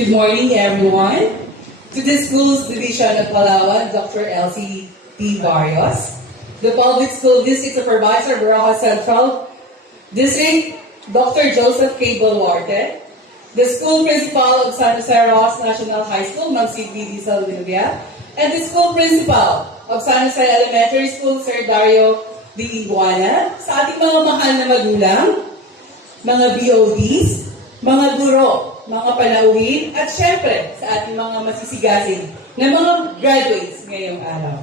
Good morning, everyone. To the Schools Division of Palawan, Dr. Elsie T. Barrios. The Public School District Supervisor, Barajas Central District, Dr. Joseph K. Boluarte. The School Principal of San Jose Ross National High School, Ma'am C.P. Diesel Vinubia. And the School Principal of San Jose Elementary School, Sir Dario D. Iguana. Sa ating mga mahal na magulang, mga BODs, mga guro, mga panauhin, at syempre sa ating mga masisigasig na mga graduates ngayong araw.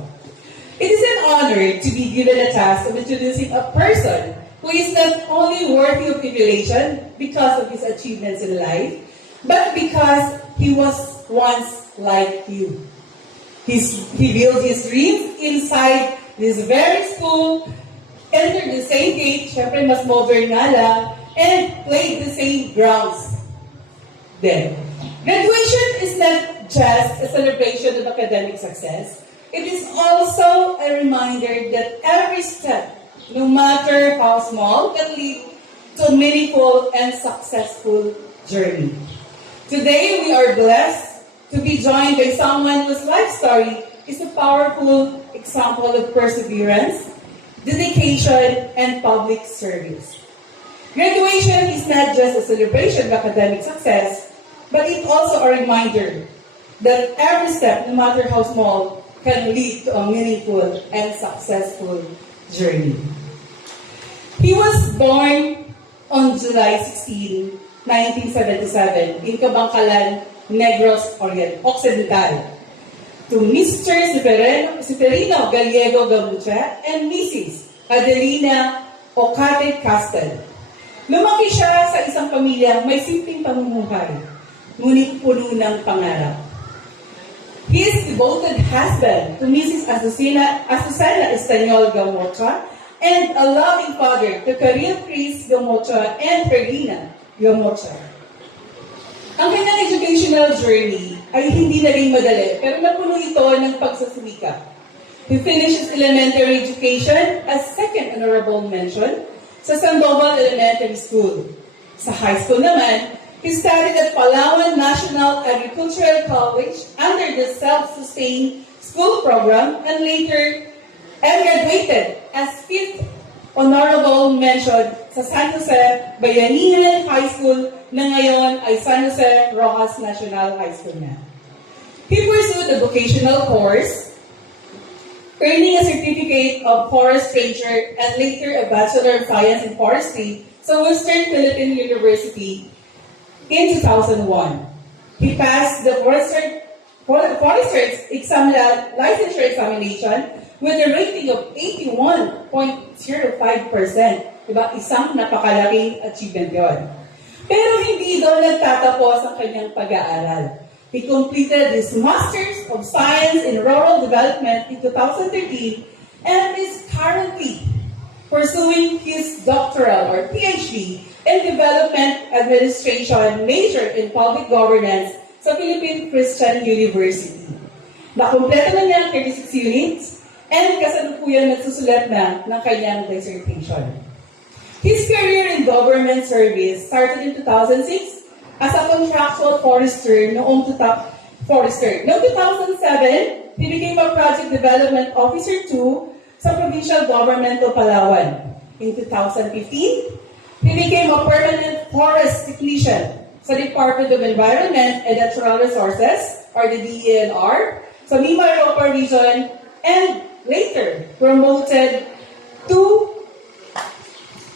It is an honor to be given a task of introducing a person who is not only worthy of emulation because of his achievements in life, but because he was once like you. He built his dreams inside this very school, entered the same gate, syempre mas modern nga lang, and played the same grounds then. Graduation is not just a celebration of academic success. It is also a reminder that every step, no matter how small, can lead to a meaningful and successful journey. Today, we are blessed to be joined by someone whose life story is a powerful example of perseverance, dedication, and public service. Graduation is not just a celebration of academic success, but it's also a reminder that every step, no matter how small, can lead to a meaningful and successful journey. He was born on July 16, 1977 in Kabangkalan, Negros Occidental to Mr. Severino Gallego Gamucha and Mrs. Adelina Ocate Castel. Lumaki siya sa isang pamilyang may simpleng pamumuhay, ngunit puno ng pangarap. His devoted husband to Mrs. Azucena Estanyol Gamocha and a loving father to Karil Chris Gamocha and Ferlina Gamocha. Ang kanyang educational journey ay hindi naging madali, pero napuno ito ng pagsasimika. He finished his elementary education as second honorable mention sa Sandoval Elementary School. Sa high school naman, he studied at Palawan National Agricultural College under the Self-Sustained School Program and later graduated as fifth honorable mention sa San Jose Bayanihan High School na ngayon ay San Jose Rojas National High School na. He pursued a vocational course, earning a certificate of forest ranger and later a Bachelor of Science in Forestry sa Western Philippine University in 2001. He passed the forester's licensure examination with a rating of 81.05%. Diba? Isang napakalaking achievement yon. Pero hindi daw nagtatapos ang kanyang pag-aaral. He completed his Masters of Science in Rural Development in 2013 and is currently pursuing his doctoral or PhD in Development Administration major in Public Governance sa Philippine Christian University. Nakumpleto na niya ang 36 units and kasalukuyan nagsusulat na ng kanyang dissertation. His career in government service started in 2006 as a contractual forester noong 2007, he became a Project Development Officer 2 sa Provincial Government of Palawan. In 2015, he became a Permanent Forest Technician sa Department of Environment and Natural Resources, or the DENR, sa Mimaropa Region, and later promoted to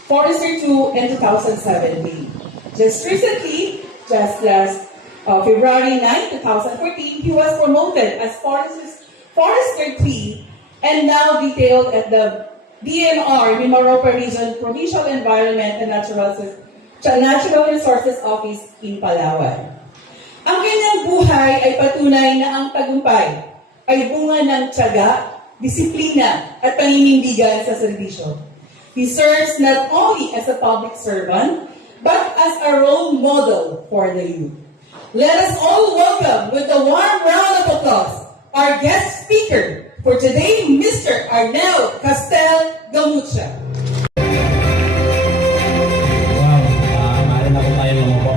Forester 2 in 2017. Just recently, just last February 9, 2014, he was promoted as Forester 3 and now detailed at the DNR, Mimaropa Region Provincial Environment and Natural Resources Office in Palawan. Ang kanyang buhay ay patunay na ang tagumpay ay bunga ng tiyaga, disiplina at paninindigan sa serbisyo. He serves not only as a public servant, but as a role model for the youth. Let us all welcome with a warm round of applause our guest speaker for today, Mr. Arnel Castel Gamucha. Wow, maaari na po tayo lumupo.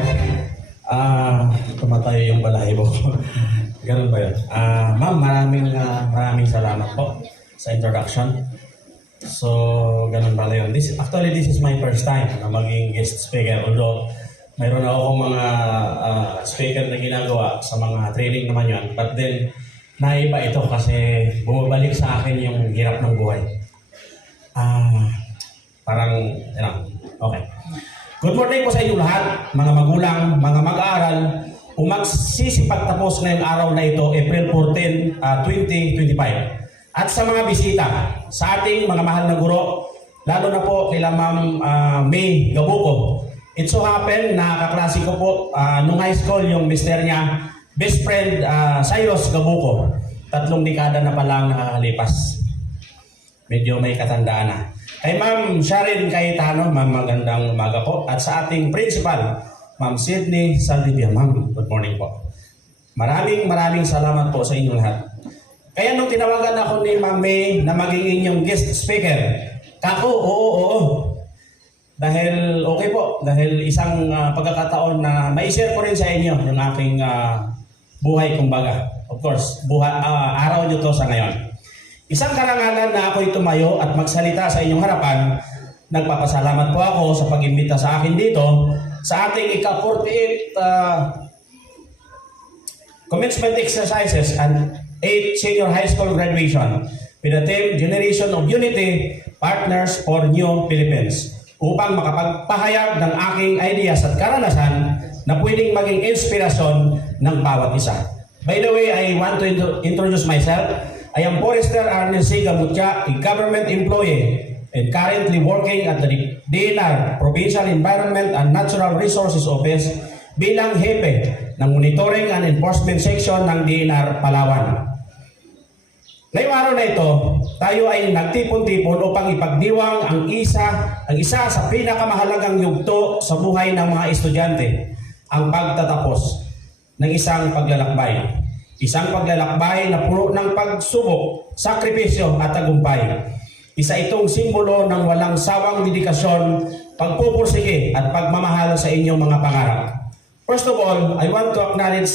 tumatayo yung balahibo ko. Ganun ba yun? Ma'am, maraming salamat po sa introduction. So, ganun pala yun. This is my first time na maging guest speaker. Although, mayroon ako mga speaker na ginagawa sa mga training naman yun. But then, naiba ito kasi bumabalik sa akin yung hirap ng buhay. Parang, okay. Good morning po sa inyo lahat, mga magulang, mga mag-aaral, o magsisipagtapos ngayong araw na ito, April 14, 2025. At sa mga bisita, sa ating mga mahal na guro, lalo na po kila Ma'am May Gabuco. It so happen na kaklase ko po nung high school yung mister niya, best friend Cyrus Gabuco. 3 dekada na palang nakakalipas. Medyo may katandaan na. Kay Ma'am Sharon Cayetano, Ma'am, magandang umaga po. At sa ating principal, Ma'am Sydney Saldivia. Ma'am, good morning po. Maraming salamat po sa inyong lahat. Kaya nung tinawagan ako ni Ma'am May na maging inyong guest speaker, kako, oo. Dahil okay po, dahil isang pagkakataon na mai-share ko rin sa inyo yung aking buhay kumbaga. Of course, araw nyo to sa ngayon. Isang karangalan na ako'y tumayo at magsalita sa inyong harapan. Nagpapasalamat po ako sa pag-imbita sa akin dito sa ating ika-48 commencement exercises and 8 senior high school graduation with the theme Generation of Unity, Partners for New Philippines upang makapagpahayag ng aking ideas at karanasan na pwedeng maging inspirasyon ng bawat isa. By the way, I want to introduce myself. I am Forester Arnel C. Gamutya, a government employee and currently working at the DNR Provincial Environment and Natural Resources Office bilang hepe ng Monitoring and Enforcement Section ng DNR Palawan. Ngayong araw na ito, tayo ay nagtipon-tipon upang ipagdiwang ang isa sa pinakamahalagang yugto sa buhay ng mga estudyante, ang pagtatapos ng isang paglalakbay. Isang paglalakbay na puno ng pagsubok, sakripisyo at tagumpay. Isa itong simbolo ng walang sawang dedikasyon, pagpupursige at pagmamahal sa inyong mga pangarap. First of all, I want to acknowledge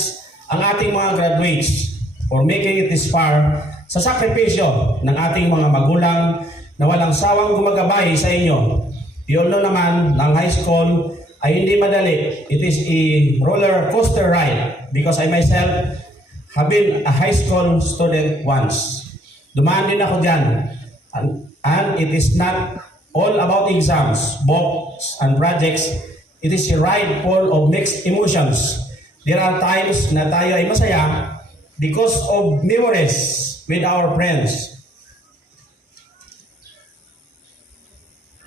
ang ating mga graduates for making it this far sa sakripisyo ng ating mga magulang na walang sawang gumagabay sa inyo. You all know naman, ng high school ay hindi madali. It is a roller coaster ride because I myself have been a high school student once. Dumaan din ako dyan. And it is not all about exams, books, and projects. It is a ride full of mixed emotions. There are times na tayo ay masaya because of memories with our friends,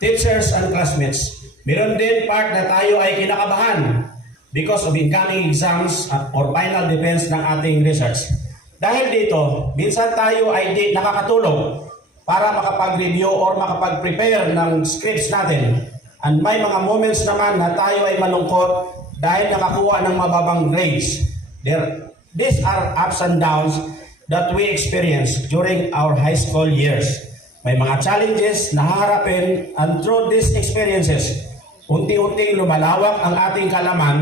teachers, and classmates. Meron din part na tayo ay kinakabahan because of incoming exams or final defense ng ating research. Dahil dito, minsan tayo ay di nakakatulog para makapag-review or makapag-prepare ng scripts natin. And may mga moments naman na tayo ay malungkot dahil nakakuha ng mababang grades. These are ups and downs that we experience during our high school years. May mga challenges na haharapin, and through these experiences, unti-unting lumalawak ang ating kalaman.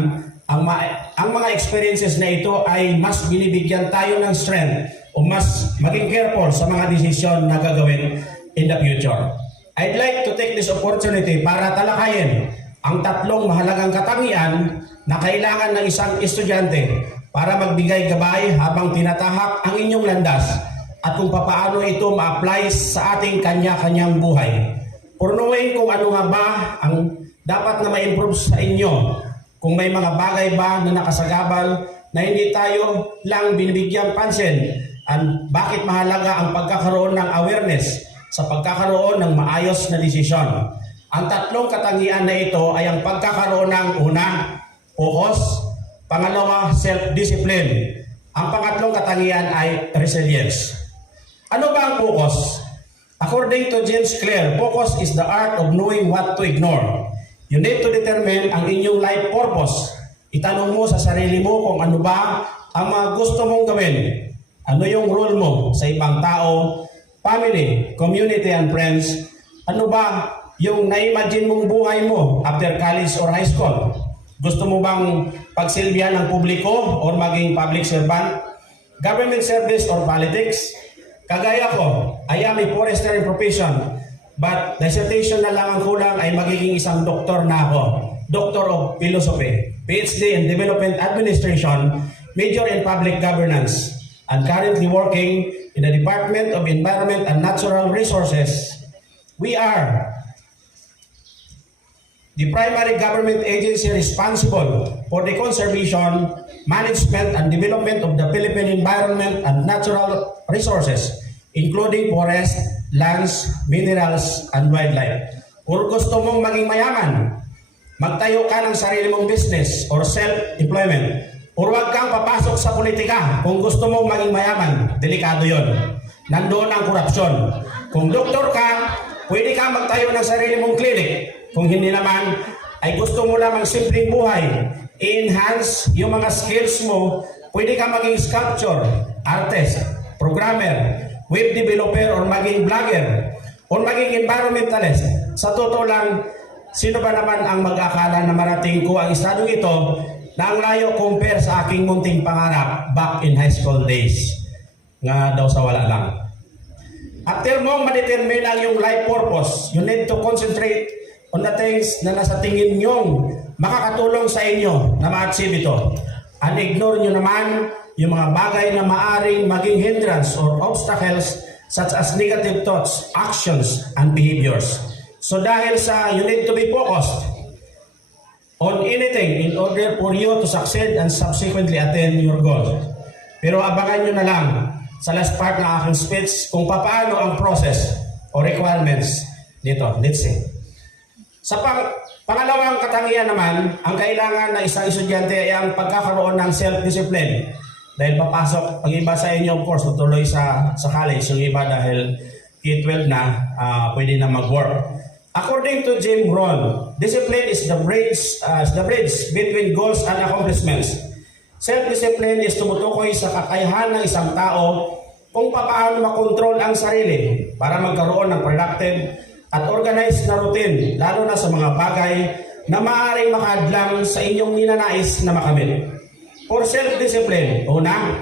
Ang mga experiences na ito ay mas binibigyan tayo ng strength o mas maging careful sa mga desisyon na gagawin in the future. I'd like to take this opportunity para talakayin ang 3 mahalagang katangian na kailangan ng isang estudyante para magbigay gabay habang tinatahak ang inyong landas at kung papaano ito ma-apply sa ating kanya-kanyang buhay. Purnuin kung ano nga ba ang dapat na ma-improve sa inyo. Kung may mga bagay ba na nakasagabal na hindi tayo lang binibigyan pansin, and bakit mahalaga ang pagkakaroon ng awareness sa pagkakaroon ng maayos na desisyon. Ang 3 katangian na ito ay ang pagkakaroon ng una, focus, pangalawa, self-discipline. Ang pangatlong katangian ay resilience. Ano ba ang focus? According to James Clear, focus is the art of knowing what to ignore. You need to determine ang inyong life purpose. Itanong mo sa sarili mo kung ano ba ang mga gusto mong gawin. Ano yung role mo sa ibang tao, family, community, and friends. Ano ba yung na-imagine mong buhay mo after college or high school? Gusto mo bang pagsilbihan ng publiko or maging public servant? Government service or politics? Kagaya ko, I am a forester in profession, but dissertation na lang ang kulang ay magiging isang doktor na ako. Doctor of Philosophy, PhD in Development Administration, major in Public Governance, and currently working in the Department of Environment and Natural Resources. We are the primary government agency responsible for the conservation, management, and development of the Philippine environment and natural resources, including forest, lands, minerals, and wildlife. Kung gusto mong maging mayaman, magtayo ka ng sarili mong business or self-employment. O huwag kang papasok sa politika kung gusto mong maging mayaman. Delikado yon. Nandoon ang korupsyon. Kung doktor ka, pwede kang magtayo ng sarili mong clinic. Kung hindi naman, ay gusto mo lamang simpleng buhay, i-enhance yung mga skills mo, pwede kang maging sculptor, artist, programmer, web developer, or maging vlogger, or maging environmentalist. Sa totoo lang, sino ba naman ang mag-akala na marating ko ang estadong ito na ang layo compare sa aking munting pangarap back in high school days? Nga daw sa wala lang. After mong ma-determine ang yung life purpose, you need to concentrate on the things na nasa tingin nyong makakatulong sa inyo na ma-achieve ito. And ignore nyo naman yung mga bagay na maaring maging hindrance or obstacles such as negative thoughts, actions, and behaviors. So dahil sa you need to be focused on anything in order for you to succeed and subsequently attain your goals. Pero abangan nyo na lang sa last part ng aking speech kung paano ang process o requirements dito. Let's see. Sa pangalawang katangian naman, ang kailangan ng isang estudyante ay ang pagkakaroon ng self-discipline. Dahil papasok, ang iba sa inyo, of course, tutuloy sa college. Yung iba dahil K-12 na, pwede na mag-work. According to Jim Rohn, discipline is the bridge between goals and accomplishments. Self-discipline is tumutukoy sa kakayahan ng isang tao kung paano makontrol ang sarili para magkaroon ng productive at organized na routine, lalo na sa mga bagay na maaaring makadlang sa inyong ninanais na makamit. For self-discipline, una,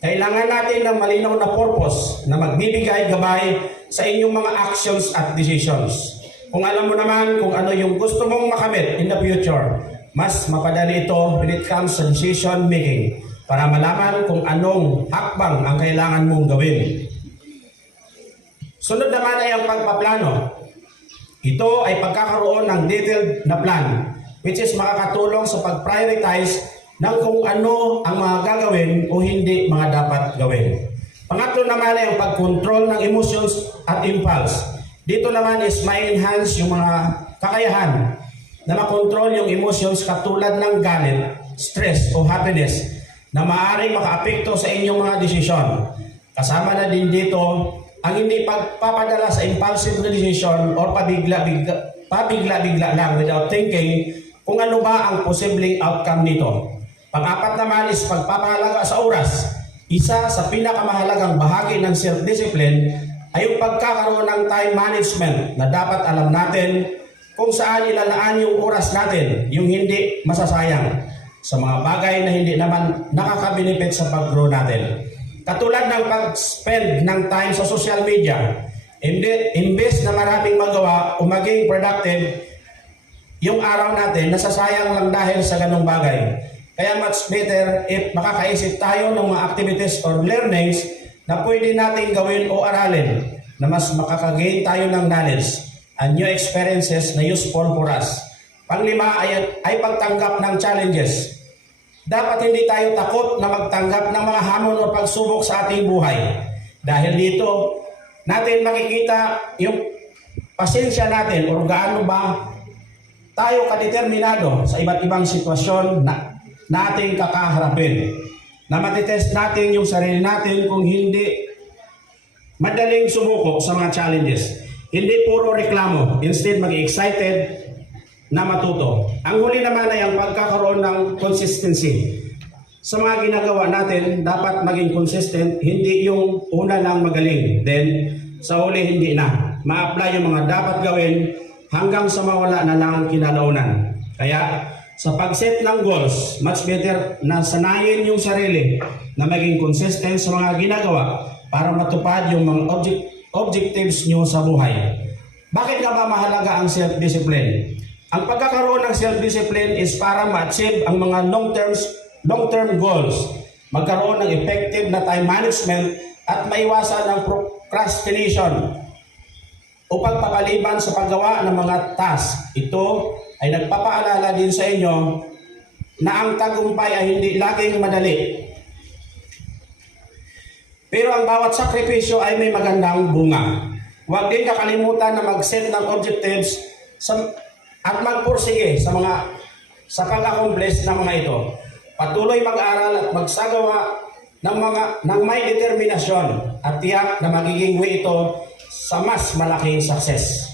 kailangan natin ng malinaw na purpose na magbibigay gabay sa inyong mga actions at decisions. Kung alam mo naman kung ano yung gusto mong makamit in the future, mas mapadali ito when it comes to decision making para malaman kung anong hakbang ang kailangan mong gawin. Sunod naman ay ang pagpaplano. Ito ay pagkakaroon ng detailed na plan which is makakatulong sa pag-prioritize ng kung ano ang mga gagawin o hindi mga dapat gawin. Pangatlo naman ay ang pag-control ng emotions at impulse. Dito naman is ma-enhance yung mga kakayahan na makontrol yung emotions katulad ng galit, stress o happiness na maaaring makaapekto sa inyong mga desisyon. Kasama na din dito ang hindi pagpapadala sa impulsive na decision or pabigla-bigla lang without thinking kung ano ba ang posibleng outcome nito. Pang-apat naman is pagpapahalaga sa oras. Isa sa pinakamahalagang bahagi ng self-discipline ay yung pagkakaroon ng time management na dapat alam natin kung saan ilalaan yung oras natin, yung hindi masasayang sa mga bagay na hindi naman nakaka-benefit sa pag-grow natin. Katulad ng pag-spend ng time sa social media, imbes na maraming magawa o maging productive, yung araw natin nasasayang lang dahil sa ganong bagay. Kaya much better if makakaisip tayo ng mga activities or learnings na pwede natin gawin o aralin na mas makakagain tayo ng knowledge and new experiences na useful for us. Panglima ay pagtanggap ng challenges. Dapat hindi tayo takot na magtanggap ng mga hamon o pagsubok sa ating buhay. Dahil dito, natin makikita yung pasensya natin o gaano ba tayo kadeterminado sa iba't ibang sitwasyon na natin kakaharapin. Na matitest natin yung sarili natin kung hindi madaling sumuko sa mga challenges. Hindi puro reklamo, instead maging excited na matuto. Ang huli naman ay ang pagkakaroon ng consistency. Sa mga ginagawa natin, dapat maging consistent, hindi yung una lang magaling. Then, sa huli hindi na. Ma-apply yung mga dapat gawin hanggang sa mawala na lang ang kinalaunan. Kaya, Sa pag-set ng goals, much better na sanayin yung sarili na maging consistent sa mga ginagawa para matupad yung mga objectives nyo sa buhay. Bakit nga ba mahalaga ang self-discipline? Ang pagkakaroon ng self-discipline is para ma-achieve ang mga long-term goals, magkaroon ng effective na time management at maiwasan ang procrastination o pagpapaliban sa paggawa ng mga task. Ito ay nagpapaalala din sa inyo na ang tagumpay ay hindi laging madali. Pero ang bawat sakripisyo ay may magandang bunga. Huwag din kakalimutan na mag-set ng objectives at magpursige sa pag-accomplish ng mga ito. Patuloy mag-aral at magsagawa ng may determinasyon at tiyak na magiging way ito sa mas malaking success.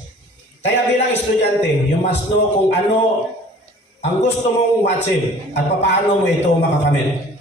Kaya bilang estudyante, you must know kung ano ang gusto mong ma-achieve at paano mo ito makakamit.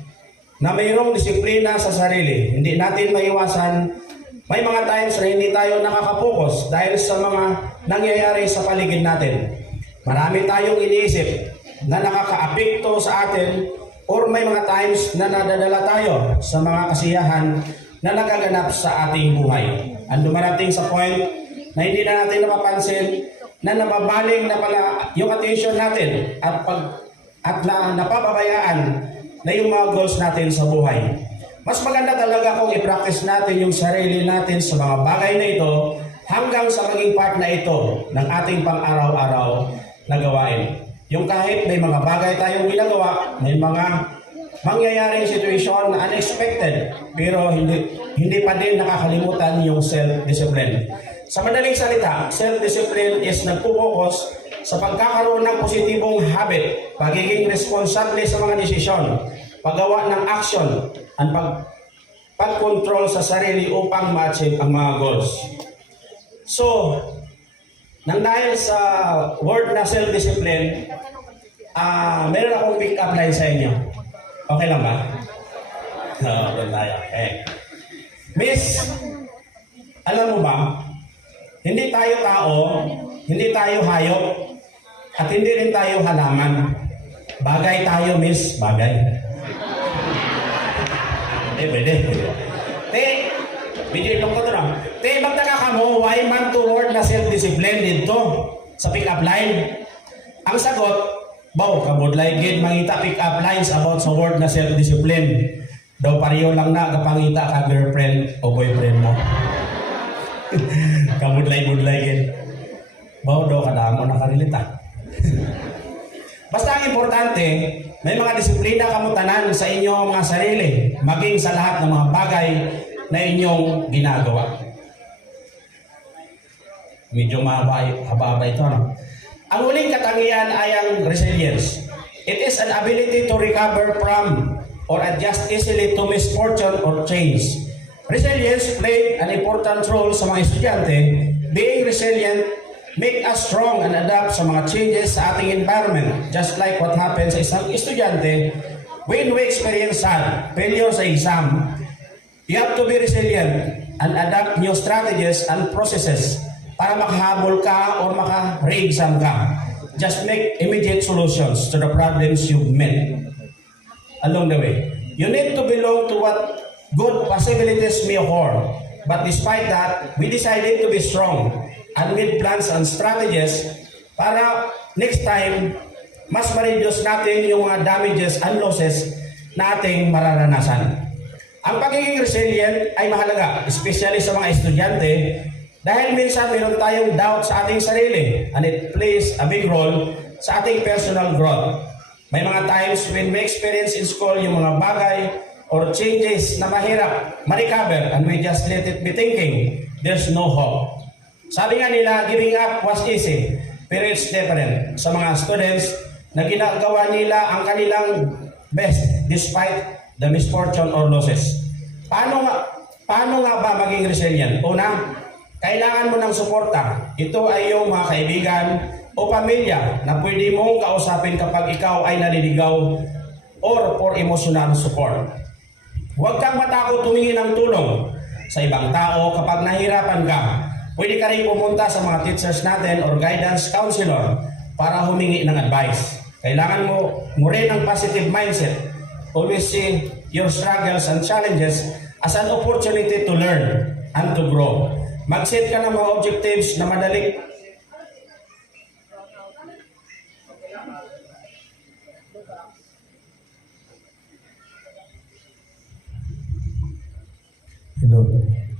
Na mayroong disiplina sa sarili. Hindi natin maiwasan, may mga times na hindi tayo nakakapokus dahil sa mga nangyayari sa paligid natin. Marami tayong iniisip na nakakaapekto sa atin or may mga times na nadadala tayo sa mga kasiyahan na nagaganap sa ating buhay. Ang dumarating sa point na hindi na natin napapansin na nababaling na pala yung attention natin at napapabayaan na yung mga goals natin sa buhay. Mas maganda talaga kung i-practice natin yung sarili natin sa mga bagay na ito hanggang sa maging part na ito ng ating pang-araw-araw na gawain. Yung kahit may mga bagay tayong ginagawa, may mga mangyayaring situation na unexpected, pero hindi pa din nakakalimutan yung self-discipline. Sa madaling salita, self-discipline is nagpo-focus sa pagkakaroon ng positibong habit, pagiging responsable sa mga desisyon, paggawa ng action, at pag-control sa sarili upang ma-achieve ang mga goals. So, nang dahil sa word na self-discipline, meron akong pick-up line sa inyo. Okay lang ba? Okay. Miss, alam mo ba, hindi tayo tao, hindi tayo hayop, at hindi rin tayo halaman. Bagay tayo, miss, bagay. Pwede. Bidyo ko ito na. Magtaka ka mo, why man toward na self-discipline dito sa pick-up line? Ang sagot, kabudlay gid mangita pick-up lines about sa word na self-discipline. Daw pareho lang na kapangita ka girlfriend o boyfriend mo. Kabudlay-budlay gid. Daw kada mo nakarilita. Basta ang importante, may mga disiplina kamutanan sa inyong mga sarili, maging sa lahat ng mga bagay na inyong ginagawa. Medyo mahaba ito, no? Ang huling katangian ay ang resilience. It is an ability to recover from or adjust easily to misfortune or change. Resilience played an important role sa mga estudyante. Being resilient make us strong and adapt sa mga changes sa ating environment. Just like what happens sa isang estudyante when we experience failure sa exam. You have to be resilient and adapt new strategies and processes para makahabol ka or maka-re-exam ka. Just make immediate solutions to the problems you've met along the way. You need to belong to what good possibilities may occur. But despite that, we decided to be strong and made plans and strategies para next time, mas ma-reduce natin yung mga damages and losses na ating mararanasan. Ang pagiging resilient ay mahalaga, especially sa mga estudyante, dahil minsan mayroon tayong doubt sa ating sarili and it plays a big role sa ating personal growth. May mga times when we experience in school yung mga bagay or changes na mahirap ma-recover and we just let it be thinking there's no hope. Sabi nga nila, giving up was easy, pero it's different sa mga students na ginagawa nila ang kanilang best despite the misfortune or losses. Paano nga ba maging resilient? Una, kailangan mo ng suporta. Ito ay yung mga kaibigan o pamilya na pwede mong kausapin kapag ikaw ay naliligaw or for emotional support. Huwag kang matakot humingi ng tulong sa ibang tao kapag nahirapan ka. Pwede ka rin pumunta sa mga teachers natin or guidance counselor para humingi ng advice. Kailangan mo rin ang positive mindset. Always see your struggles and challenges as an opportunity to learn and to grow. Mag-set ka ng mga objectives na madaling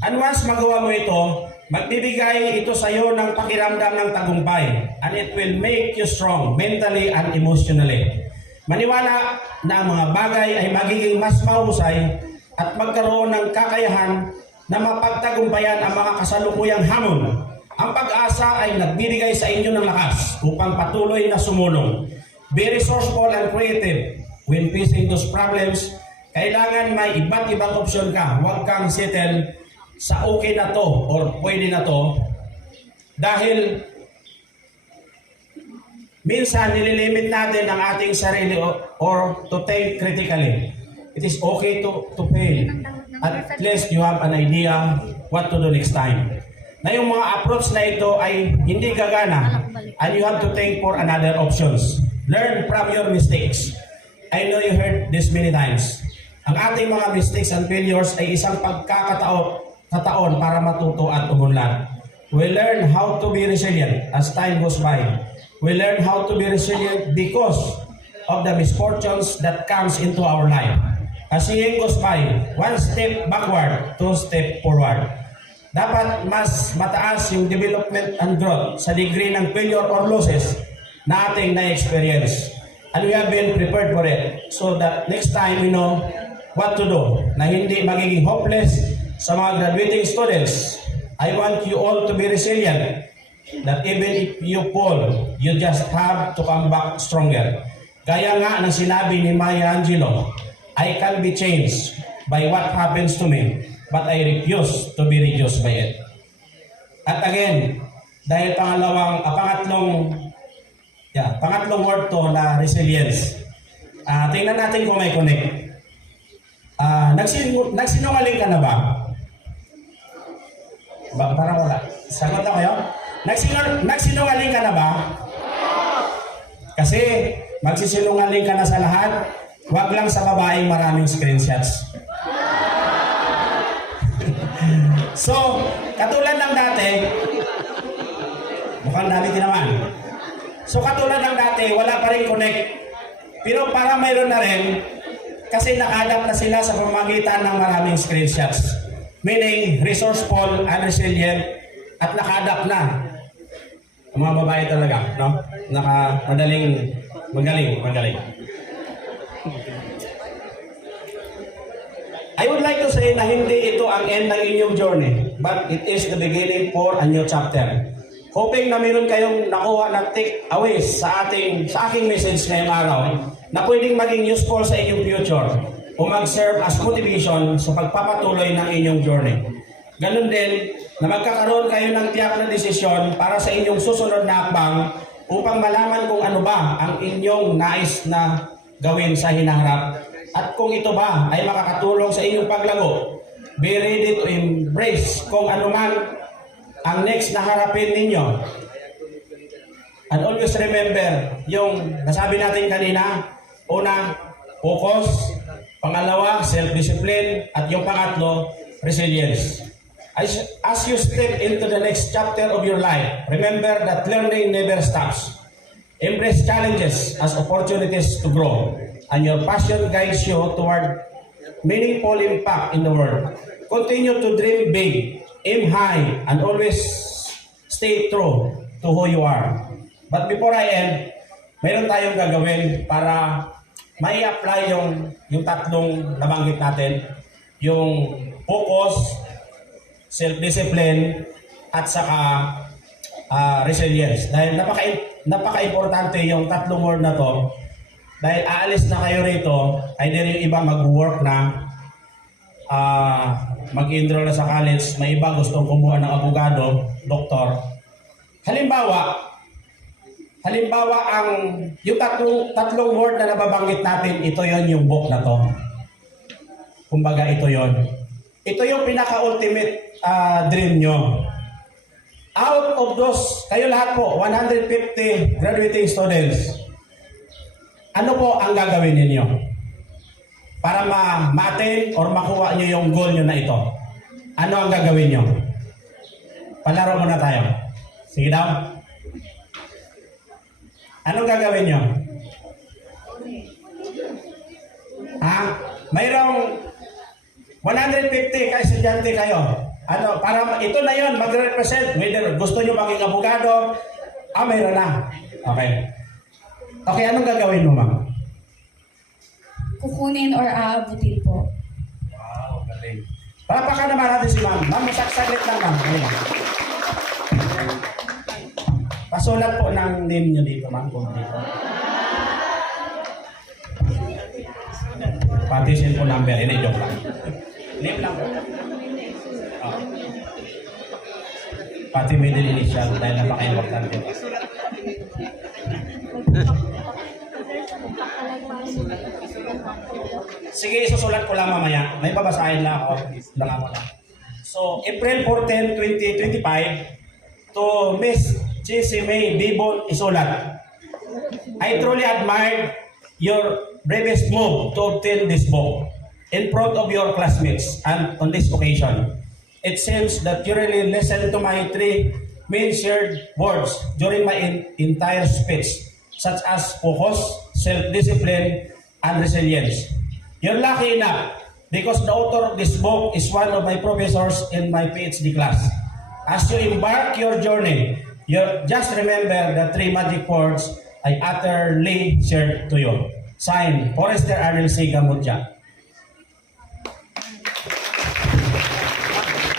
And once magawa mo ito, magbibigay ito sa iyo ng pakiramdam ng tagumpay, and it will make you strong mentally and emotionally. Maniwala na ang mga bagay ay magiging mas mahusay at magkaroon ng kakayahan na mapagtagumpayan ang mga kasalukuyang hamon. Ang pag-asa ay nagbibigay sa inyo ng lakas upang patuloy na sumulong. Be resourceful and creative when facing those problems. Kailangan may iba't ibang opsyon ka. Huwag kang settle sa okay na to or pwede na to, dahil minsan nililimit natin ang ating sarili or to think critically. It is okay to fail. At least you have an idea what to do next time. Na yung mga approach na ito ay hindi gagana, and you have to think for another options. Learn from your mistakes. I know you heard this many times. Ang ating mga mistakes and failures ay isang pagkakataon para matuto at umunlad. We learn how to be resilient as time goes by. We learn how to be resilient because of the misfortunes that comes into our life. As year goes by, one step backward, two step forward. Dapat mas mataas yung development and growth sa degree ng failure or losses na ating na-experience. And we have been prepared for it so that next time we know what to do, na hindi magiging hopeless. Sa mga graduating students, I want you all to be resilient, that even if you fall, you just have to come back stronger. Gaya nga ng sinabi ni Maya Angelou, I can be changed by what happens to me, but I refuse to be reduced by it. At again, dahil pangatlong word to na resilience, tingnan natin kung may connect. Nagsinungaling ka na ba? Parang wala. Sagot na kayo? Nagsinungaling ka na ba? Kasi magsisinungaling ka na sa lahat, wag lang sa babaeng maraming screenshots. So, katulad ng dati, mukhang dami din naman. So, katulad ng dati, wala pa rin connect. Pero para mayroon na rin, kasi naka-adapt na sila sa pamamagitan ng maraming screenshots. Meaning, resourceful and resilient at naka-adapt na. Ang mga babae talaga, no? Magaling. I would like to say na hindi ito ang end ng inyong journey, but it is the beginning for a new chapter. Hoping na meron kayong nakuha na take away sa aking message ngayong araw na pwedeng maging useful sa inyong future o mag-serve as motivation sa pagpapatuloy ng inyong journey. Ganun din na magkakaroon kayo ng tiyak na desisyon para sa inyong susunod na hakbang upang malaman kung ano ba ang inyong nais na gawin sa hinaharap at kung ito ba ay makakatulong sa inyong paglago. Be ready to embrace kung ano man ang next na harapin ninyo. And always remember yung nasabi natin kanina, una, focus, pangalawa, self-discipline, at yung pangatlo, resilience. As you step into the next chapter of your life, remember that learning never stops. Embrace challenges as opportunities to grow, and your passion guides you toward meaningful impact in the world. Continue to dream big, aim high, and always stay true to who you are. But before I end, mayroon tayong gagawin para may apply yung tatlong nabanggit natin, yung focus, self-discipline, at saka resilience. Dahil napaka-importante yung tatlong word na to, dahil aalis na kayo rito, either yung iba mag-work na, mag-enroll na sa college, may iba gustong kumuha ng abogado, doktor. Halimbawa, yung tatlong word na nababanggit natin, ito yon yung book na to. Kumbaga, ito yon. Ito yung pinaka-ultimate dream nyo. Out of those, kayo lahat po, 150 graduating students, Ano po ang gagawin ninyo para ma-attain or makuha nyo yung goal nyo na ito? Ano ang gagawin nyo? Palaro muna tayo. Sige daw. Anong gagawin nyo? Mayroong 150 ka estudyante kayo. Ano, para ito na yon magre-represent. Whether gusto nyo maging abogado, mayroon na. Okay. Okay, anong gagawin mo, ma'am? Kukunin or aabutin po. Wow, galing. Palakpakan naman natin si ma'am. Ma'am, saglit lang, ma'am. Ayun. Pasulat po ng name nyo dito, ma'am. Kung dito. Pati cellphone number. Hindi, joke lang. Name lang po. Oh. Pati middle initial dahil napaka-importante. Sige, isusulat ko lang mamaya. May babasahin lang ako. So, April 14, 2025 to Miss Chisi May Bibon isulat. I truly admired your bravest move to obtain this book in front of your classmates and on this occasion. It seems that you really listened to my three main shared words during my entire speech, such as focus, self-discipline, and resilience. You're lucky enough because the author of this book is one of my professors in my PhD class. As you embark your journey, you just remember the three magic words I utterly shared to you. Signed, Forrester Arnel C. Gamudja.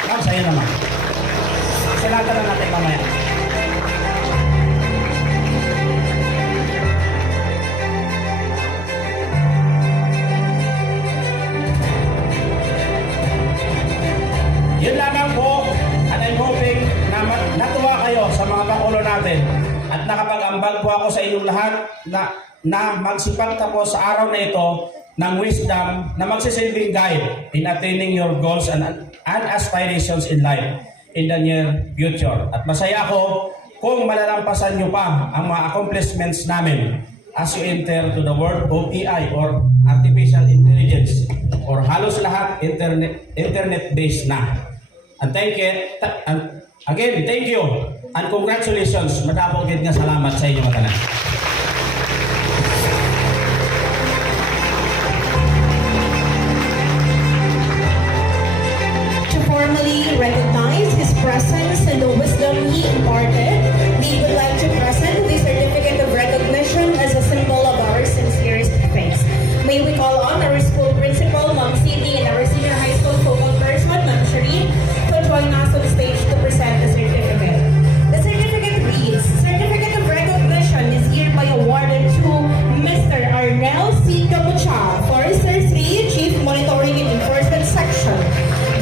Ma'am, sa'yo naman. Salata na natin mamaya. Yun lamang po, at I'm hoping na natuwa kayo sa mga pakulo natin at nakapag-ambag po ako sa inyong lahat na magsipag tapos sa araw na ito ng wisdom na magsisilbing guide in attaining your goals and aspirations in life in the near future. At masaya ako kung malalampasan nyo pa ang mga accomplishments namin as you enter to the world of AI or artificial intelligence or halos lahat internet-based na. And thank you, again, thank you and congratulations. Madapog nga salamat sa inyo mga tanan. To formally recognize his presence and the wisdom he imparted, we would like to present the certificate of recognition as a symbol of our sincerest thanks. May we call on our school principal, Ma'am Cindy, and our senior high school focal person, Ma'am Shereen, to join us on stage to present the certificate. The certificate reads, Certificate of Recognition is hereby awarded to Mr. Arnel C. Gamucha, Forester 3, Chief Monitoring and Enforcement Section,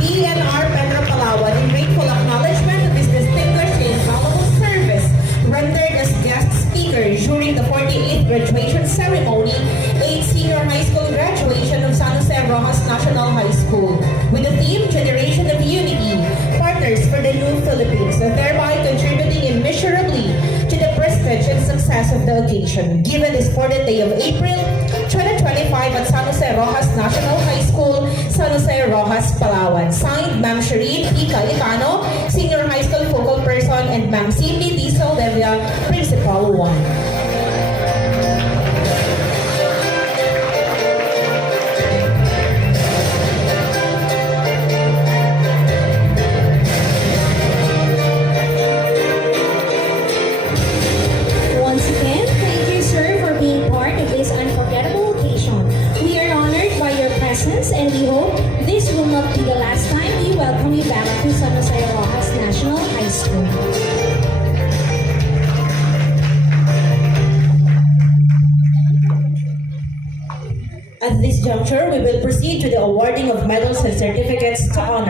DNR Pedro Palawan, in grateful acknowledgement of his distinguished and valuable service rendered as guest speaker during the 48th graduation ceremony, 8th senior high school graduation of San Jose Rojas National High School, with the theme Generation of Unity, Partners for the New Philippines, thereby contributing immeasurably to the prestige and success of the occasion. Given this 4th day of April 2025 at San Jose Rojas National High School, San Jose Rojas, Palawan. Signed, Ma'am Shereen E. Cayetano, Senior High School Focal Person, and Ma'am Cindy D. Saldevia, Principal 1. Once again, thank you, sir, for being part of this unforgettable occasion. We are honored by your presence, and we hope this will not be the last time we welcome you back to San Jose Rojas National High School. At this juncture, we will proceed to the awarding of medals and certificates to honor